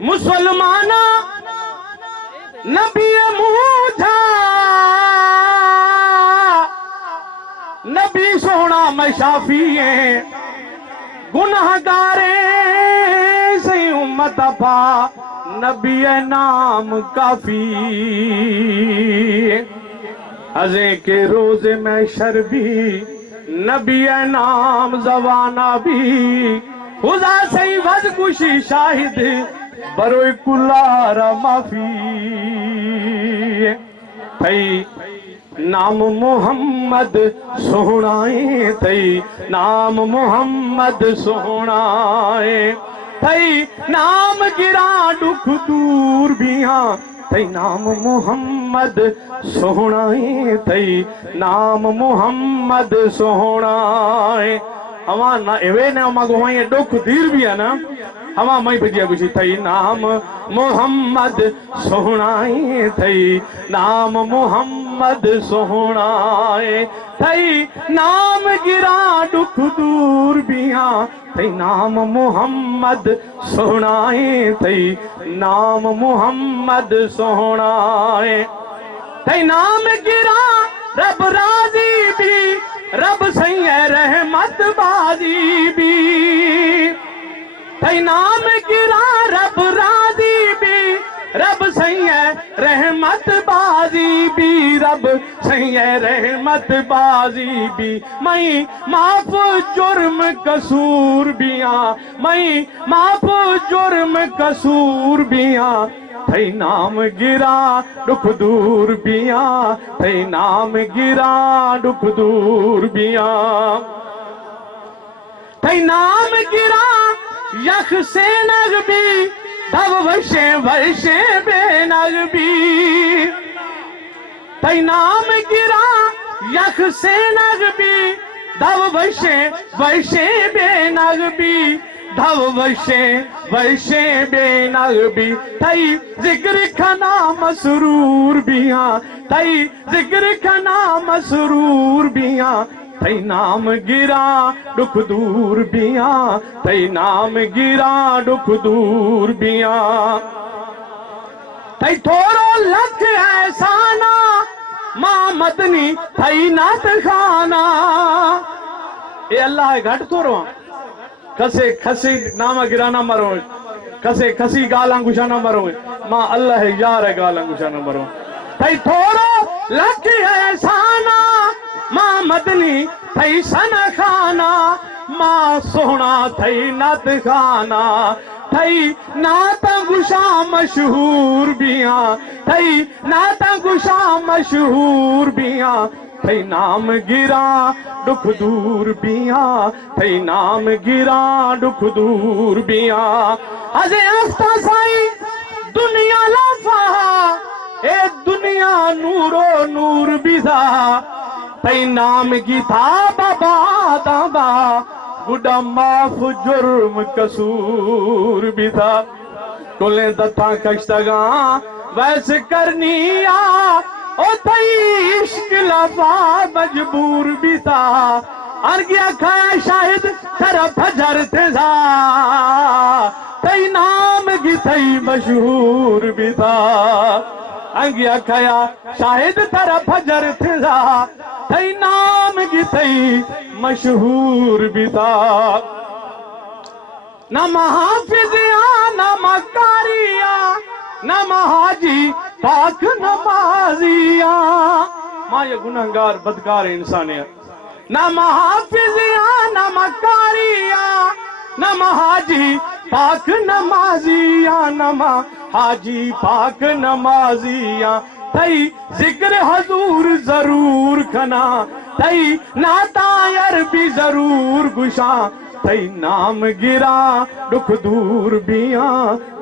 मुसलमाना नबी मूझा नबी सोना मशाफिए गुनाहगारे सही उम्मत पा नबी नाम काफी अजे के रोजे में शर्बी नबी नाम जवाना भी खुदा सही वज कुशी शाहिद बरोई कुलारा माफी थई नाम मोहम्मद सोहणाए थई नाम मोहम्मद सोहणाए थई नाम गिरा दुख दूर बिया थई नाम मोहम्मद सोहणाए थई नाम मोहम्मद सोहणाए हवा ना एवे ने अमा गोवाई दुख दीर भी है ना हवा मई भजिया कुछ थई नाम मोहम्मद सोहणाए थई नाम मोहम्मद सोहणाए थई नाम गिरा दुख दूर बिया थई नाम मोहम्मद सोहणाए थई नाम मोहम्मद सोहणाए थई नाम गिरा रब राजी भी रब सही है रहमत बाजी भी थई नाम गिरा रब राजी भी रब सही है रहमत बाजी भी रब सही है रहमत बाजी भी मई माफ जुर्म कसूर बिया मई माफ जुर्म कसूर बिया थई नाम गिरा दुख दूर बिया थई नाम गिरा दुख दूर बिया थई नाम गिरा यख से नग भी तब वशे बेनग भी थई नाम गिरा यख से नग भी तब वशे बेनग भी धव वशे बेनग भी थई जिक्र खना मसरूर बिया थई जिक्र खना मसरूर बिया थई नाम गिरा दुख दूर बिया थई नाम गिरा दुख दूर बिया थई थोरो लख ऐसाना मां मदनी थई नात खाना ए अल्लाह घट थोरो कसे खसी नाम गिराना मरो कसे खसी गाला गुशाना मरो मां अल्लाह यार गाला गुशाना मरो थई थोरो लख ऐसाना मां मदनी थई सन खाना मां सोहना थई नत खाना थई नात गुशा मशहूर बिया थई नात गुशा मशहूर बिया थई नाम गिरा दुख दूर बिया थई नाम गिरा दुख दूर बिया अजे आफ्ता साई दुनिया लाफा ए दुनिया नूरो नूर बिदा थई नाम की था बाबा दाबा गुडा माफ जुर्म कसूर बिदा कोले दत्ता कश्तगा वैसे करनी आ ओ थई इश्क लफा मजबूर बिता अर्गिया खाया शाहिद तरफ फजर थे थई नाम की थई मशहूर बिता अंगिया खाया शाहिद तरफ फजर थे थई नाम की थई मशहूर बिता न महाफिजिया न मकारिया न महाजी पाक नमाजिया मां ये गुनहगार बदकार इंसानियत न महाफिजिया न मकारिया न महाजी पाक नमाजिया न महाजी पाक नमाजिया थई जिक्र हजूर जरूर खना थई नातायर भी जरूर गुशा थई नाम गिरा दुख दूर बिया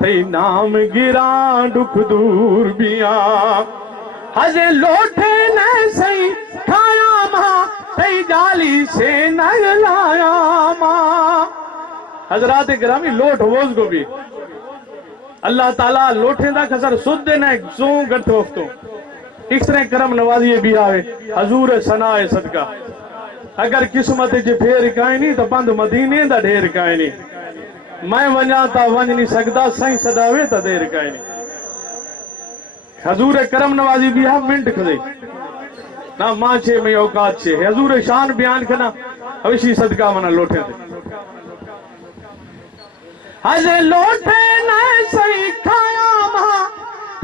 थई नाम गिरा दुख दूर बिया हजे लोठे न सही खाया मां थई जाली से न लाया मां हजरात गिरामी लोट वोज को भी अल्लाह ताला लोठे दा खसर सुद न सो गठ वक्तो इस तरह करम नवाजी भी आवे हजूर सनाए सदका अगर किस्मत च फेर काए नहीं तो बंद मदीने दा ढेर काए नहीं मैं वञा ता वञ नहीं सकदा साईं सदावे ता देर काई नहीं हजूर करम नवाजी भी है मिनट खदे ना मां छे में औकात छे हजूर शान बयान करना अवश्य सदका मना लोटे थे हजे लोटे न सही खाया मां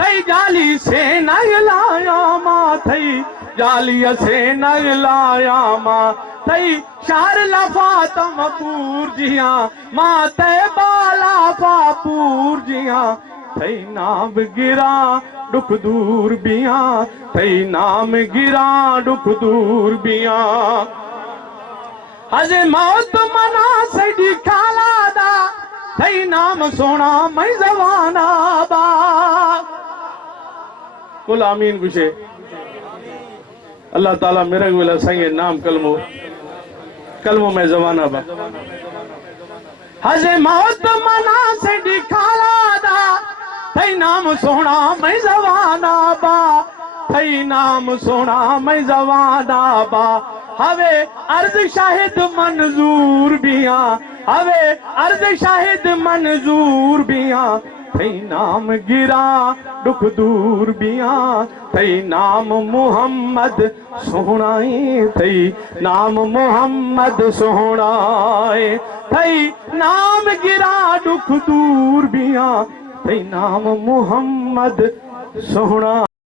थई जाली से न लाया मां थई जाली से न लाया मां थई शार लफातम पूर जिया मां ते बाला पापूर जिया थई नाम गिरा दुख दूर बिया थई नाम गिरा दुख दूर बिया हजे मौत मना सही खाला दा थई नाम सोना मैं जवाना बा कुल आमीन गुशे अल्लाह ताला मेरे वेला सही नाम कलमो में जवाना बा हजे मौत मना से खाला दा थई नाम सोना मैं जवाना बा थई नाम सोना मैं जवाना बा हवे अर्ज शाहिद मंजूर बिया हवे अर्ज शाहिद मंजूर बिया थई नाम गिरा दुख दूर बिया थई नाम मुहम्मद सोहणाए थई नाम मुहम्मद सोहणाए थई नाम गिरा दुख दूर बिया थई नाम मुहम्मद सोहणा।